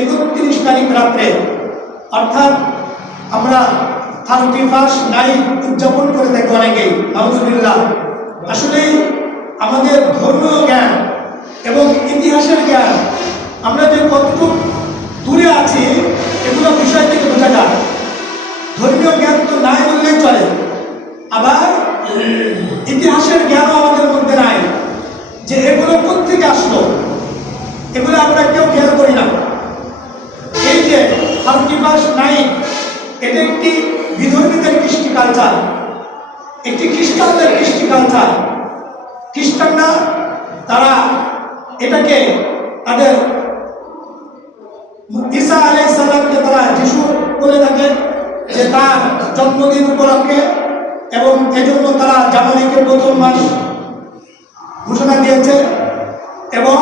31 তারিখ রাত্রে, অর্থাৎ আমরা 31st নাইট উদযাপন করে থাকি অনেকেই, নাউজুবিল্লাহ। আসলে আমাদের ধর্মীয় জ্ঞান এবং ইতিহাসের জ্ঞান আমরা যে কতটুকু দূরে আছি এগুলো বিষয় থেকে বোঝা যায়। ধর্মীয় জ্ঞান তো নাই বললেই চলে, আবার ইতিহাসের জ্ঞানও আমাদের মধ্যে নাই, যে এগুলো কোত্থেকে আসলো এগুলো আমরা কেউ খেয়াল করি না। এই যে 31st নাইট, এটা একটি বিধর্মীদের কৃষ্টি কালচার, একটি খ্রিস্টানদের কৃষ্টি কালচার। খ্রিস্টানরা তারা এটাকে তাদের ঈসা আলাইহিস সালামকে তারা যিশু বলে থাকে, যে তার জন্মদিন উপলক্ষে, এবং এজন্য তারা জানুয়ারিকে প্রথম মাস ঘোষণা দিয়েছে এবং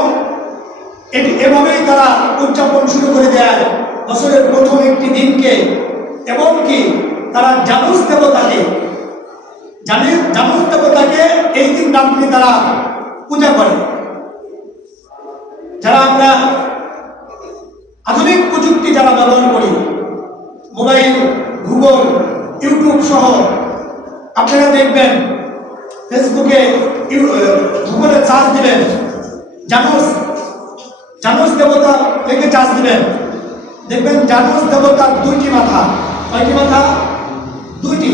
এভাবেই তারা উদযাপন শুরু করে দেয় বছরের প্রথম একটি দিনকে। এবং কি তারা জানুস দেবতাকে এই দিন রাত্রি তারা পূজা করে। যারা আমরা আধুনিক প্রযুক্তি যারা ব্যবহার করি, মোবাইল, গুগল, ইউটিউব সহ, আপনারা দেখবেন ফেসবুকে, গুগলে চার্জ দিবেন জানুস দেবতা থেকে চার্জ দিবেন, দেখবেন জানুস দেবতার 2টি মাথা। কয়টি মাথা? 2টি।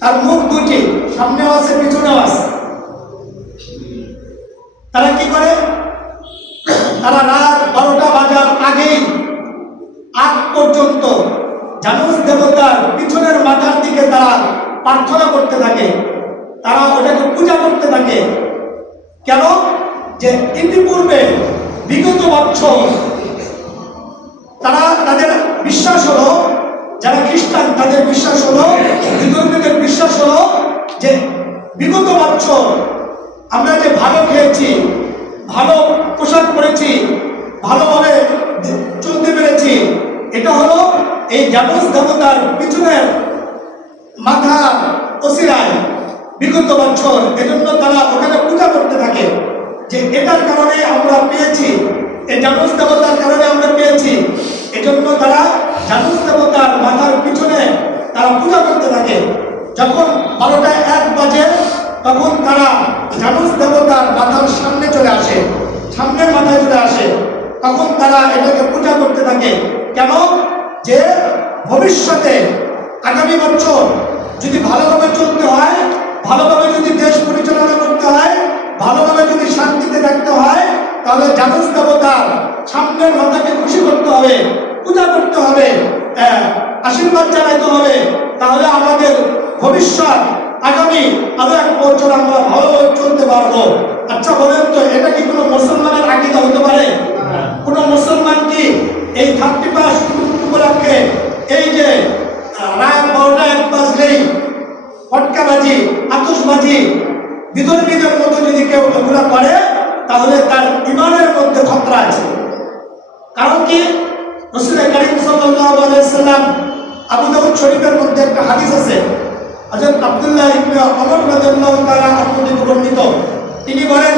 তার মুখ 2টি, সামনেও আছে পিছনেও আছে। তারা কি করে? তারা রাত 12টা বাজার আগ পর্যন্ত জানুস দেবতার পিছনের মাথার দিকে তারা প্রার্থনা করতে থাকে, তারা ওটাকে পূজা করতে থাকে। কেন? যে ইতিপূর্বে বিগত বছর তাদের বিশ্বাস হলো, যারা খ্রিস্টান তাদের বিশ্বাস হলো, বিধর্মীদের বিশ্বাস হলো যে বিগত বছর আমরা যে ভালো খেয়েছি, ভালো পোশাক পরেছি, ভালোভাবে চলতে পেরেছি, এটা হলো এই জানুস দেবতার পিছনের মাথা ওসিরায় বিগত বছর। এজন্য তারা ওখানে পূজা করতে থাকে, যে এটার কারণে আমরা পেয়েছি, এই জানুস দেবতার কারণে আমরা পেয়েছি। এজন্য তারা জানুস দেবতার মাথার পিছনে তারা পূজা করতে থাকে। যখন 12টা 1 বাজে তখন তারা জানুস দেবতার মাথার সামনের মাথায় চলে আসে, তখন তারা এটাকে পূজা করতে থাকে। কেন? যে ভবিষ্যতে আগামী বছর যদি ভালোভাবে চলতে হয়, ভালোভাবে যদি দেশ পরিচালনা করতে হয়, ভালোভাবে যদি শান্তিতে থাকতে হয়, তাহলে জানুস দেবতার সামনের মাথাকে খুশি করতে হবে, পূজা করতে হবে, আশীর্বাদ জানাইতে হবে। তাহলে আমাদের ভবিষ্যৎ আগামী আরো 1 বছর আমরা ভালোভাবে চলতে পারবো। আচ্ছা বলেন তো, এটা কি কোনো মুসলমানের আকীদা হতে পারে? কোনো মুসলমান কি এই 31 উপলক্ষে এই যে রাত 12টা 1 বাজলেই ফটকাবাজি, আতশবাজি, বিধর্মীদের মতো যদি কেউ এগুলা করে, তাহলে তার ঈমানের মধ্যে খতরা আছে। কারণ কি? রাসূল কারীম সাল্লাল্লাহু আলাইহি ওয়াসাল্লাম, আবু দাউদ শরীফের মধ্যে একটা হাদিস আছে, হযরত আব্দুল্লাহ ইবনে ওমর রাদিয়াল্লাহু তাআলা আনহু থেকে বর্ণিত। তিনি বলেন,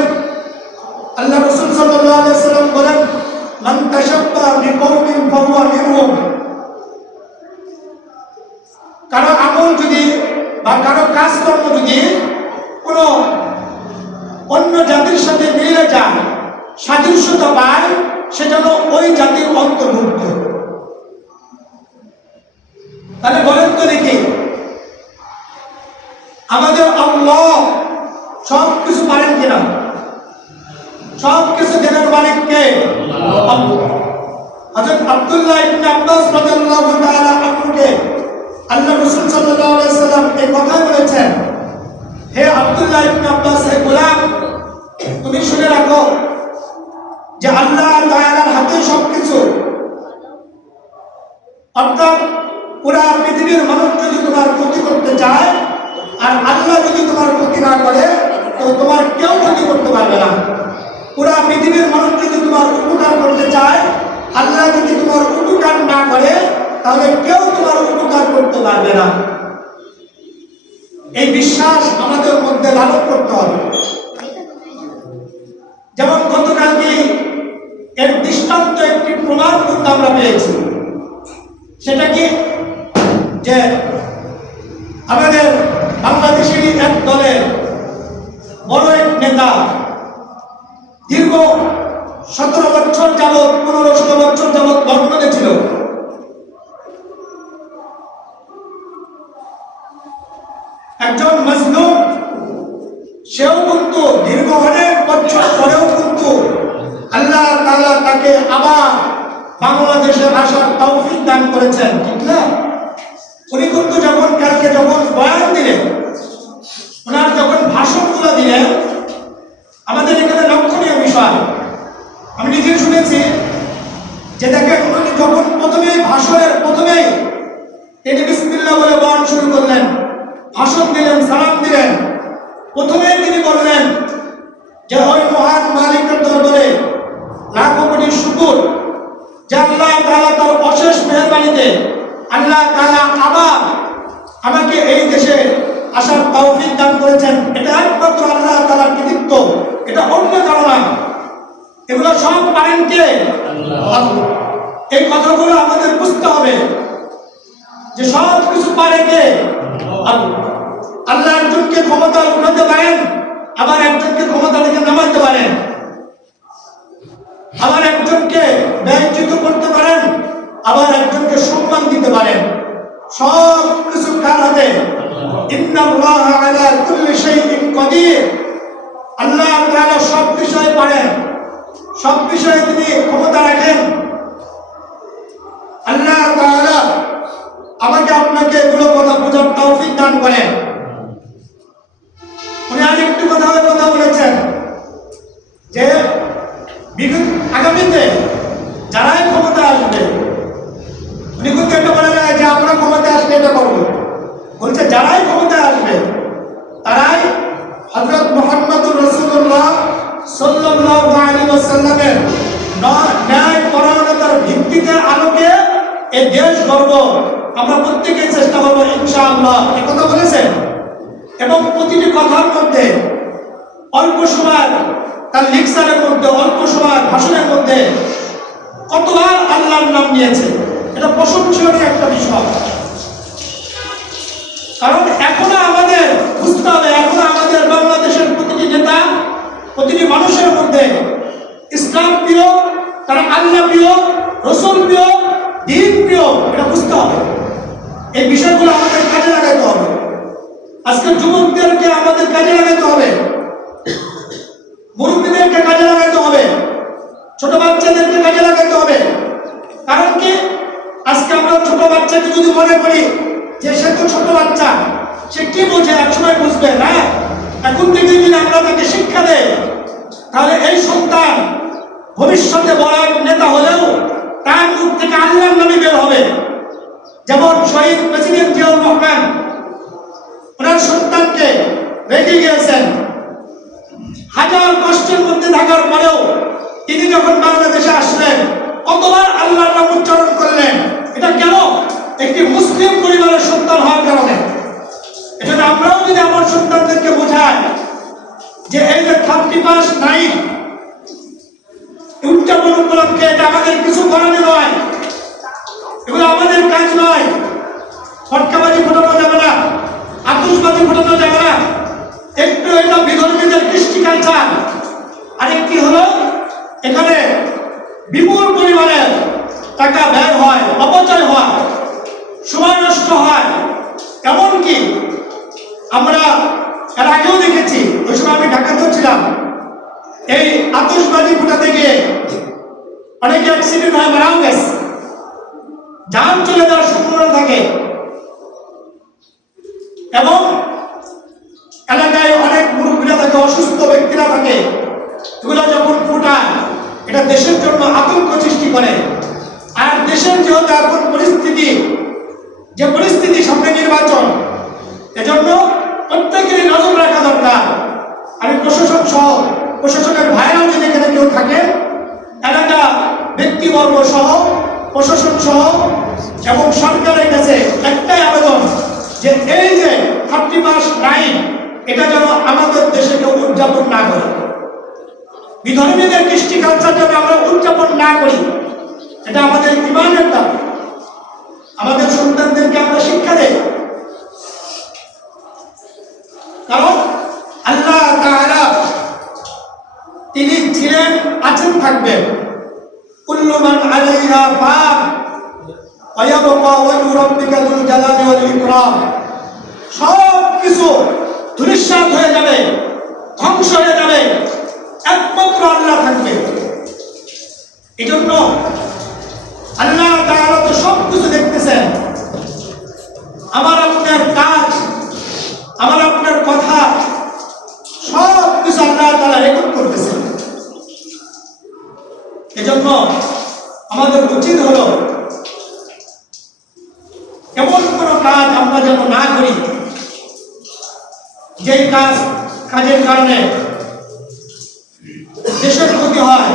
আল্লাহ রাসূল সাল্লাল্লাহু আলাইহি ওয়াসাল্লাম বলেন, মান তাশাব্বাহা বিকওমিন ফাহুয়া মিনহুম। কারো আমল যদি বা কারো কাজকর্ম যদি কোনো অন্য জাতির সাথে মিলে যায়, সাদৃশ্যতা পায়, সেটা ওই জাতির অন্তর্ভুক্ত। তাহলে বলেন তো দেখি, আমাদের আল্লাহ সব কিছু পারেন কিনা? সব কিছু দেনের মালিক কে? হযরত আব্দুল্লাহ ইবনে আব্বাস রাদিয়াল্লাহু তাআলা আনহুকে আল্লাহ রাসূল সাল্লাল্লাহু আলাইহি ওয়াসাল্লাম এই কথা বলেছেন, হে আব্দুল্লাহ ইবনে আব্বাস, হে গোলাম, তুমি শুনে রাখো যে আল্লাহ তাআলার হাতে সবকিছু। অর্থাৎ পুরা পৃথিবীর মানুষ যদি তোমার ক্ষতি করতে চায় আর আল্লাহ যদি তোমার ক্ষতি না করে, তো তোমার কেউ ক্ষতি করতে পারবে না। পুরা পৃথিবীর মানুষ যদি তোমার উপকার করতে চায়, আল্লাহ যদি তোমার উপকার না করে, তাহলে কেউ তোমার উপকার করতে পারবে না। এই বিশ্বাস আমাদের মধ্যে লালন করতে হবে। যেমন গতকালকে এর দৃষ্টান্ত একটি প্রমাণ কিন্তু আমরা পেয়েছি। সেটা কি, যে আমাদের বাংলাদেশেরই এক দলের বড় এক নেতা দীর্ঘ 17 বছর যাবৎ 15-16 বছর যাবৎ লন্ডনে ছিল। একজন মজলুম, সেও কিন্তু দীর্ঘ অনেক বছর পরেও কিন্তু আল্লাহ তাআলা তাকে আবার বাংলাদেশে আসার তৌফিক দান করেছেন, ঠিক না? উনি কিন্তু কালকে যখন বয়ান দিলেন, ওনার যখন ভাষণগুলো দিলেন, আমাদের এখানে লক্ষণীয় বিষয় আমি নিজে শুনেছি যে দেখেন, উনি যখন ভাষণের প্রথমেই তিনি বিসমিল্লাহ বলে বয়ান শুরু করলেন, ভাষণ দিলেন, সালাম দিলেন। প্রথমেই তিনি বললেন যে ওই মহান মালিকের দরবারে লাখো কোটি শুকর যে আল্লাহ তাআলা তার অশেষ মেহেরবানিতে আল্লাহ তাআলা আবার আমাকে এই দেশে আসার তৌফিক দান করেছেন। এটা একমাত্র আল্লাহ তাআলার কৃতিত্ব, এটা অন্য কারো না। এগুলো সব পারেন কে? আল্লাহ। এই কথাগুলো আমাদের বুঝতে হবে যে সব কিছু পারে কে? আল্লাহ। আল্লাহ একজনকে ক্ষমতা উঠাতে পারেন, আবার একজনকে ক্ষমতা থেকে নামাতে পারেন, আবার একজনকে ব্যয়চ্যুত করতে পারেন, আবার একজনকে সম্মান দিতে পারেন। সব কিছু কার হাতে? ইন্নাল্লাহা আলা কুল্লি শাইইন কাদির। আল্লাহ তাআলা সব বিষয়ে পারেন, সব বিষয়ে তিনি ক্ষমতা রাখেন। আল্লাহ তাআলা আমাকে আপনাকে এগুলো কথা বোঝার তৌফিক দান করেন। উনি আরেকটি কথা বলেছেন যে আগামীতে যারাই ক্ষমতা আসবে, উনি কিন্তু এটা বলে না যে আমরা ক্ষমতা আসলে এটা করবো, বলছে যারাই ক্ষমতায় আসবে তারাই হযরত মুহাম্মদুর রাসূলুল্লাহ সাল্লাল্লাহু আলাইহি ওয়াসাল্লামের ন্যায় পরায়ণতার ভিত্তিতে আলোকে এই দেশ গড়ব। আমরা প্রত্যেকেই চেষ্টা করবো ইনশাআল্লাহ, এই কথা বলেছেন। এবং প্রতিটি কথার মধ্যে অল্প সময় তার লেকচারের মধ্যে, অল্প সময় ভাষণের মধ্যে কতবার আল্লাহর নাম নিয়েছে, এটা প্রশংসনীয় একটা বিষয়। কারণ এখনো আমাদের বুঝতে হবে, এখনো আমাদের বাংলাদেশের প্রতিটি নেতা, প্রতিটি মানুষের মধ্যে ইসলাম প্রিয়, তারা আল্লাহ প্রিয়, রসুল প্রিয়, দ্বীন প্রিয়, এটা বুঝতে হবে। এই বিষয়গুলো আমাদের কাজে লাগাতে হবে। আজকে যুবকদেরকে আমাদের কাজে লাগাতে হবে, মুরব্বীদেরকে কাজে লাগাতে হবে, ছোট বাচ্চাদেরকে কাজে লাগাতে হবে। কারণ কি, আজকে আমরা ছোট বাচ্চাকে যদি মনে করি যে সে তো ছোট বাচ্চা, সে কি বোঝে, একসময় বুঝবে না। এখন থেকে যদি আমরা তাকে শিক্ষা দেই, তাহলে এই সন্তান ভবিষ্যতে বড় নেতা হলেও তার মুখ থেকে আল্লাহর নামে বের হবে। যেমন শহীদ প্রেসিডেন্ট জিয়াউর রহমান ওনার সন্তানকে রেখে গিয়েছেন, হাজার কষ্টের মধ্যে থাকার পরেও তিনি যখন বাংলাদেশে আসলেন কতবার আল্লাহর নাম উচ্চারণ করলেন। এটা কেন? একটি মুসলিম পরিবারের সন্তান হওয়ার কারণে। এজন্য আমরাও যদি আমার সন্তানদেরকে বোঝাই যে এই যে 31 উদযাপন উপলক্ষে এটা আমাদের কিছু করানো নয়, এগুলো আমাদের কাজ নয়। ফটকাবাজি ফোটানো যাবে না, আতশবাজি ফোটানো যাবে না। একটু এটা বিধর্মীদের কৃষ্টি কালচার। আরেকটি হলো এখানে বিপুল পরিমাণের টাকা ব্যয় হয়, অপচয় হয়, সময় নষ্ট হয়। এমনকি আমরা এর আগেও দেখেছি, ওই সময় আমি ঢাকাতেও ছিলাম, এই আতশবাজি ফোটাতে গিয়ে অনেকে অ্যাক্সিডেন্ট হয়, মারাও গেছে, জান চলে যাওয়ার সম্ভাবনা থাকে। এবং এলাকায় অনেক মুরব্বীরা থাকে, অসুস্থ ব্যক্তিরা থাকে, এগুলো যখন ফোটায় এটা দেশের জন্য আতঙ্ক সৃষ্টি করে। আর দেশের যেহেতু এখন পরিস্থিতি, যে পরিস্থিতি সামনে নির্বাচন, এজন্য প্রত্যেকেরই নজর রাখা দরকার। আমি প্রশাসন সহ, প্রশাসনের ভাইরাও যদি এখানে কেউ থাকে, এলাকা ব্যক্তিবর্গ সহ, প্রশাসন সহ এবং সরকারের কাছে একটাই আবেদন যে এই যে 31 এটা যেন আমাদের দেশে কেউ উদযাপন না করে। বিধর্মীদের কৃষ্টি কালচার যেন আমরা উদযাপন না করি, এটা আমাদের ইমানের দাবি। আমাদের সন্তানদেরকে আমরা শিক্ষা দেই, কারণ আল্লাহ তাআলা তিনি ছিলেন, আছেন, থাকবেন। কুল্লু মান আলাইহা ফান ওয়া ইয়াবকা ওয়াজহু রাব্বিকা যুল জালালি ওয়াল ইকরাম। সব কিছু ধূলিসাৎ হয়ে যাবে, ধ্বংস হয়ে যাবে, একমাত্র আল্লাহ থাকবে। এই জন্য আল্লাহ তাআলা তো সব কিছু দেখতেছেন। আমার আপনার কাজ, আমার আপনার কথা, সব কিছু আল্লাহ তাআলা রেকর্ড করতেছেন। এজন্য আমাদের উচিত হলো এমন কোনো কাজ আমরা যেন না করি যেই কাজের কারণে দেশের ক্ষতি হয়,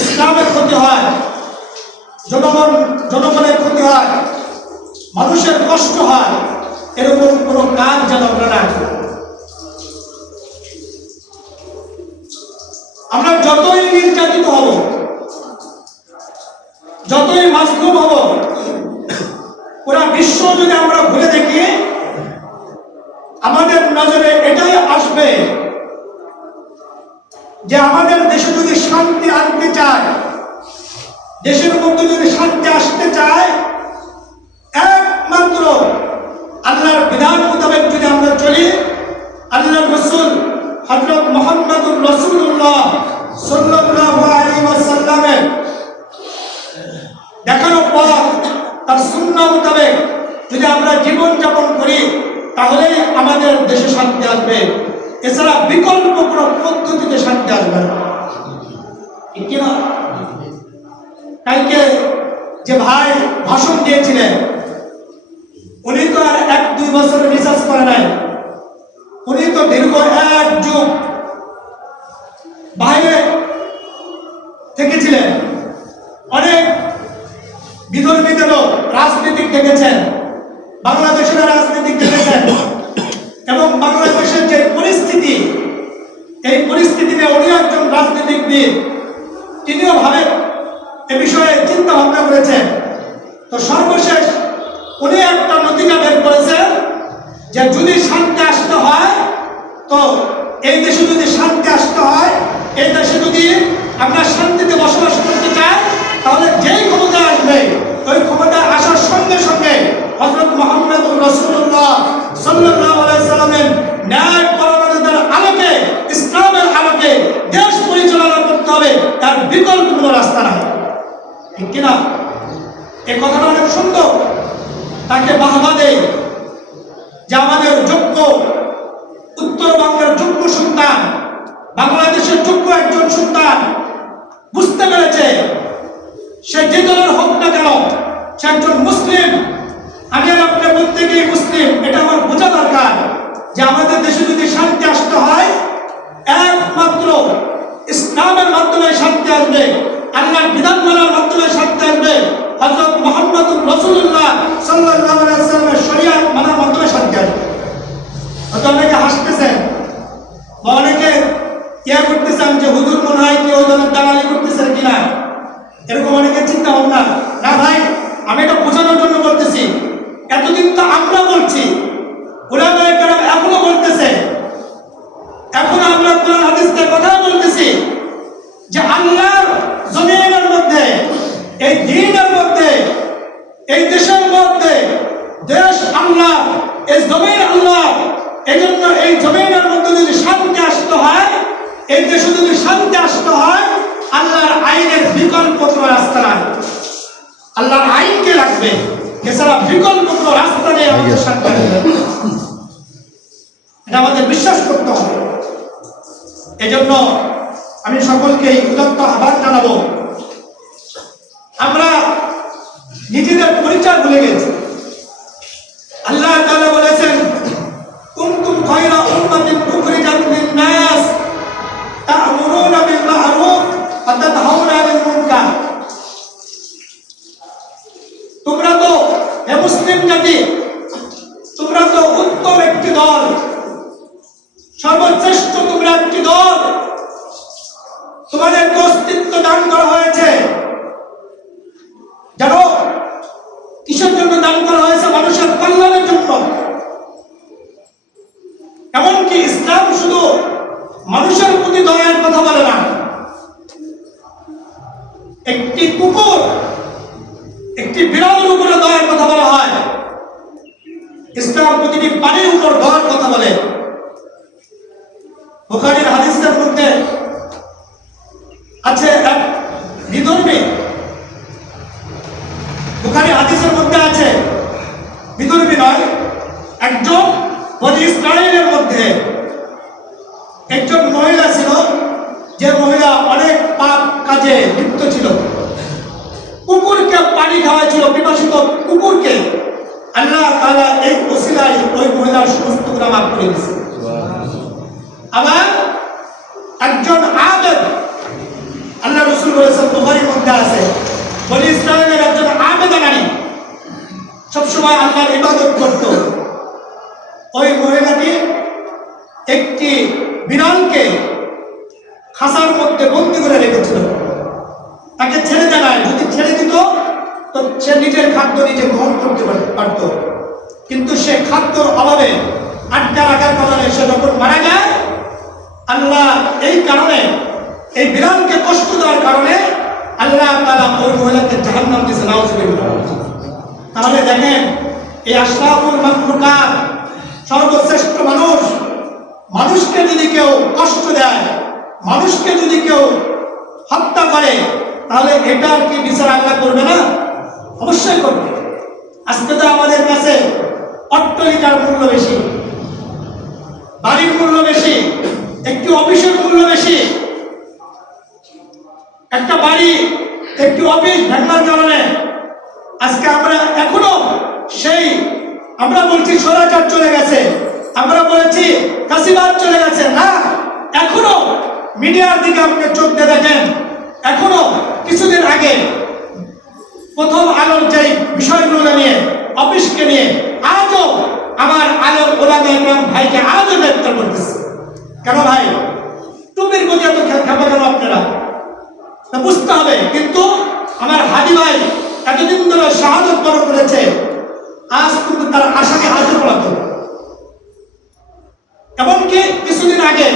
ইসলামের ক্ষতি হয়, জনগণের ক্ষতি হয়, মানুষের কষ্ট হয়। এরকম কোনো কাজ যেন আমরা না করি। আমরা যতই নির্যাতিত হব, যতই মাজলুম হব, পুরা বিশ্ব যদি আমরা ঘুরে দেখি, আমাদের নজরে এটাই আসবে যে আমাদের দেশে যদি শান্তি আনতে চায়, দেশের মধ্যে যদি শান্তি আসতে চায়, একমাত্র আল্লাহর বিধান মোতাবেক যদি আমরা চলি, আল্লাহর রাসূল হযরত মুহাম্মদুর রাসূলুল্লাহ সাল্লাল্লাহু আলাইহি ওয়াসাল্লামের দেখানো পথ, তার সুন্নাহ মোতাবেক যদি আমরা জীবন যাপন করি, তাহলেই আমাদের দেশে শান্তি আসবে। এছাড়া বিকল্প কোনো পদ্ধতিতে শান্তি আসবে না, ঠিক কিনা? কালকে যে ভাই ভাষণ দিয়েছিলেন, উনি তো আর 1-2 বছরের রিসার্চ করে নাই, উনি তো দীর্ঘ 1 যুগ বাইরে থেকেছিলেন। অনেক বিধর্মীদেরও রাজনীতিক দেখেছেন, বাংলাদেশের রাজনীতিক দেখেছেন, এবং বাংলাদেশের যে পরিস্থিতি, এই পরিস্থিতি নিয়ে উনি একজন রাজনীতিবিদ, তিনিও ভাবেন, এ বিষয়ে চিন্তা ভাবনা করেছেন। তো সর্বশেষ উনি একটা নতিজা বের করেছেন যে যদি শান্তি আসতে হয়, তো এই দেশে যদি শান্তি আসতে হয়, এই দেশে যদি আমরা শান্তিতে বসবাস করতে চাই, তাহলে যেই ক্ষমতা আসবে, ওই ক্ষমতা আসার সঙ্গে সঙ্গে হযরত মুহাম্মদুর রাসূলুল্লাহ সাল্লাল্লাহু আলাইহি সাল্লামের ন্যায় পরায়ণতার আলোকে, ইসলামের আলোকে দেশ পরিচালনা করতে হবে, তার বিকল্প কোনো রাস্তা নাই, ঠিক কিনা? এই কথাটা অনেক সুন্দর, তাকে বাহবা দেয় যে আমাদের যোগ্য, উত্তরবঙ্গের যোগ্য সন্তান, বাংলাদেশের যোগ্য একজন সন্তান বুঝতে পেরেছে, সে যে দলের হোক না কেন, সে একজন মুসলিম। আমি আর আপনার প্রত্যেকেই মুসলিম, এটা আমার বোঝা দরকার যে আমাদের দেশে যদি শান্তি আসতে হয়, একমাত্র ইসলামের মাধ্যমে শান্তি আসবে, আল্লাহর বিধান মানার মাধ্যমে শান্তি আসবে, হযরত মুহাম্মদুর রাসূলুল্লাহ সাল্লাল্লাহু আলাইহি ওয়াসাল্লামের শরীয়ত মানার মাধ্যমে শান্তি আসবে। হয়তো অনেকে হাসতেছেন বা অনেকে করতেছেন যে হুজুর মনে হয় কেউ দালালি করতেছেন কিনা, এরকম অনেকে চিন্তা ভাবনা। না ভাই, আমি এটা বোঝানোর জন্য বলতেছি, এতদিন তো আমরা বলছি, উলামায়ে কেরাম এখনো বলতেছে, এখন আমরা কোরআন হাদিস থেকে কথা বলতেছি যে আল্লাহর জমিনের মধ্যে, এই দ্বীনের মধ্যে, এই দেশের মধ্যে, দেশ আল্লাহ, এই জমিন আল্লাহ। এই জন্য এই জমিনের মধ্যে যদি শান্তি আসতে হয়, এই দেশে যদি শান্তি আসতে হয়, আল্লাহর আইনের বিকল্প কোনো রাস্তা নাই, আল্লাহর আইনকে লাগবে, এছাড়া বিকল্প কোনো রাস্তা নেই আমাদের শান্তি আসবে। এটা আমাদের বিশ্বাস করতে হবে। এই জন্য আমি সকলকে উদাত্ত আহ্বান জানাবো, আমরা নিজেদের পরিচয় ভুলে গেছি। আল্লাহ তাআলা বলেছেন, কুনতুম খায়রা উম্মাতিন উখরিজাত লিন-নাস তা'মুরুনা বিল মা'রুফ ওয়া তানহাউনা আনিল মুনকার। তোমরা তো, হে মুসলিম জাতি, তোমরা তো উত্তম একটি দল, সর্বশ্রেষ্ঠ তোমরা একটি দল, একটি কুকুর একটি বিড়ালের উপরে দয়ার কথা বলা হয়, ইসলাম প্রতিটি পানির উপর দয়ার কথা বলে। বুখারীর হাদিসের মধ্যে আছে এক বিধর্মী, বুখারী হাদিসের মধ্যে আছে, বিধর্মী নয়, একজন বনী ইসরাইলের মধ্যে একজন মহিলা ছিল, যে মহিলা অনেক পাপ কাজে লিপ্ত ছিল। কুকুরকে পানি খাওয়াইছিল, পিপাসিত কুকুরকে। আল্লাহ তাআলা এই ওসিলায় ওই মহিলার সমস্ত গুনাহ মাফ করে দিয়েছে। আবার একজন আবেদ, আল্লাহ রাসূল বলেছেন, বুখারীর মধ্যে আছে, বনী ইসরাইলের একজন আবেদা নারী সবসময় আল্লাহর ইবাদত করত। ওই মহিলাটি একটি বিড়ালকে খাঁচার মধ্যে বন্দী করে রেখেছিল, তাকে ছেড়ে দেয় নাই। যদি ছেড়ে দিত তো সে নিজের খাদ্য নিজে গ্রহণ করতে পারত, কিন্তু সে খাদ্যর অভাবে আটকা রাখার কারণে সে যখন মারা যায়, আল্লাহ এই কারণে, এই বিড়ালকে কষ্ট দেওয়ার কারণে আল্লাহ তাআলা ওই মহিলাকে জাহান্নাম দিয়েছে। নাউযুবিল্লাহ। তাহলে দেখেন, এই আশরাফুল মাখলুকাত, সর্বশ্রেষ্ঠ মানুষ, মানুষকে যদি কেউ কষ্ট দেয়, মানুষকে যদি কেউ হত্যা করে, তাহলে এটার কি বিচার আল্লাহ করবে না? অবশ্যই করবে। আজকে তো আমাদের কাছে অট্টালিকার মূল্য বেশি, বাড়ির মূল্য বেশি, একটি অফিসের মূল্য বেশি। একটা বাড়ি, একটি অফিস ভাঙার কারণে আজকে আমরা এখনো সেই, আমরা বলছি স্বৈরাচার চলে গেছে, আমরা বলেছি কাশিবাদ চলে গেছে, না, এখনো মিডিয়ার দিকে আপনি চোখ দিয়ে দেখেন, এখনো কিছুদিন আগে প্রথম আলোর যে বিষয়গুলো নিয়ে, অফিসকে নিয়ে, আজও আমার আলোর ওলামা ইকরাম ভাইকে আজও গ্রেফতার করতেছে। কেন ভাই? টুপির প্রতি এত খেপা কেন আপনারা? বুঝতে হবে। কিন্তু আমার হাদি ভাই এতদিন ধরে শাহাদত বরণ করেছে, আজ কিন্তু তার আশাকে হাজির করা তো। এমনকি কিছুদিন আগে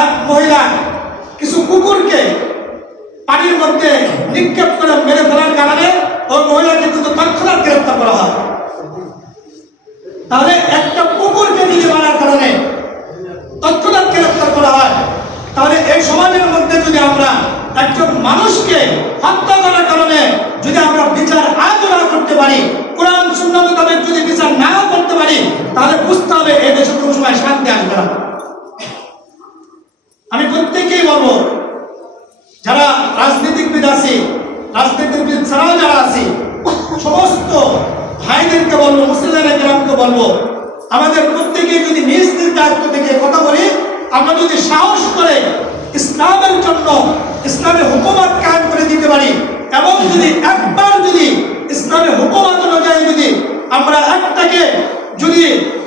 এক মহিলা কিছু কুকুরকে পানির মধ্যে নিক্ষেপ করে মেরে ফেলার কারণে ওই মহিলাকে কিন্তু তৎক্ষণাৎ গ্রেফতার করা হয়। তাহলে একটা কুকুরকে নিজে মারার কারণে তৎক্ষণাৎ গ্রেফতার করা হয়, তাহলে এই সমাজের মধ্যে যদি আমরা একজন মানুষকে হত্যা করার কারণে যদি আমরা বিচার আজও না করতে পারি, কোরআন সুন্নাহ মোতাবেক যদি বিচার না করতে পারি, তাহলে বুঝতে হবে এই দেশে কোনো সময় শান্তি আসবে না। আমি প্রত্যেকেই বলবো, যারা রাজনীতিবিদ আছি, রাজনীতিবিদ ছাড়াও যারা আছি, সমস্ত ভাইদেরকে বলবো, মুসলিম কেরামকে বলবো, আমাদের প্রত্যেকেই যদি নিজ নিজ দায়িত্ব থেকে কথা বলি, আমরা যদি সাহস করে ইসলামের জন্য ইসলামের হুকুমত কায়েম করে দিতে পারি, এবং যদি একবার যদি ইসলামের হুকুমত অনুযায়ী যদি আমরা একটাকে যদি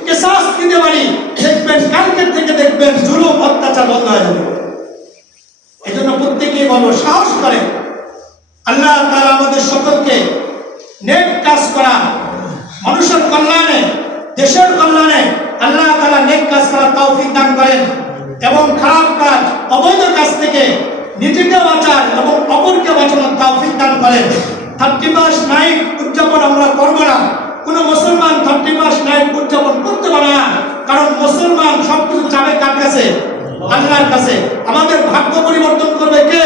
কিসাস দিতে পারি, দেখবেন কালকের থেকে দেখবেন জুলুম অত্যাচার বন্ধ হয়ে যাবে। এই জন্য প্রত্যেকেই বলবো, সাহস করে আল্লাহ তাআলা আমাদের সকলকে নেক কাজ করা, মানুষের কল্যাণে, দেশের কল্যাণে আল্লাহ তাআলা নেক কাজ করার তৌফিক দান করেন, এবং খারাপ কাজ, অবৈধ কাজ থেকে নিজেকে বাঁচার এবং অপরকে বাঁচানোর তৌফিক দান করেন। 31 নাইট উদযাপন আমরা করবো না, কোনো মুসলমান 31 নাইট উদযাপন করতে পারে না, কারণ মুসলমান সবকিছু চাবে কার কাছে? আল্লাহর কাছে। আমাদের ভাগ্য পরিবর্তন করবে কে?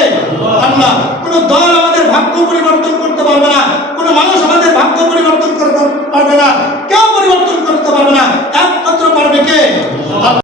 আল্লাহ। কোনো দল আমাদের ভাগ্য পরিবর্তন করতে পারবে না, কোনো মানুষ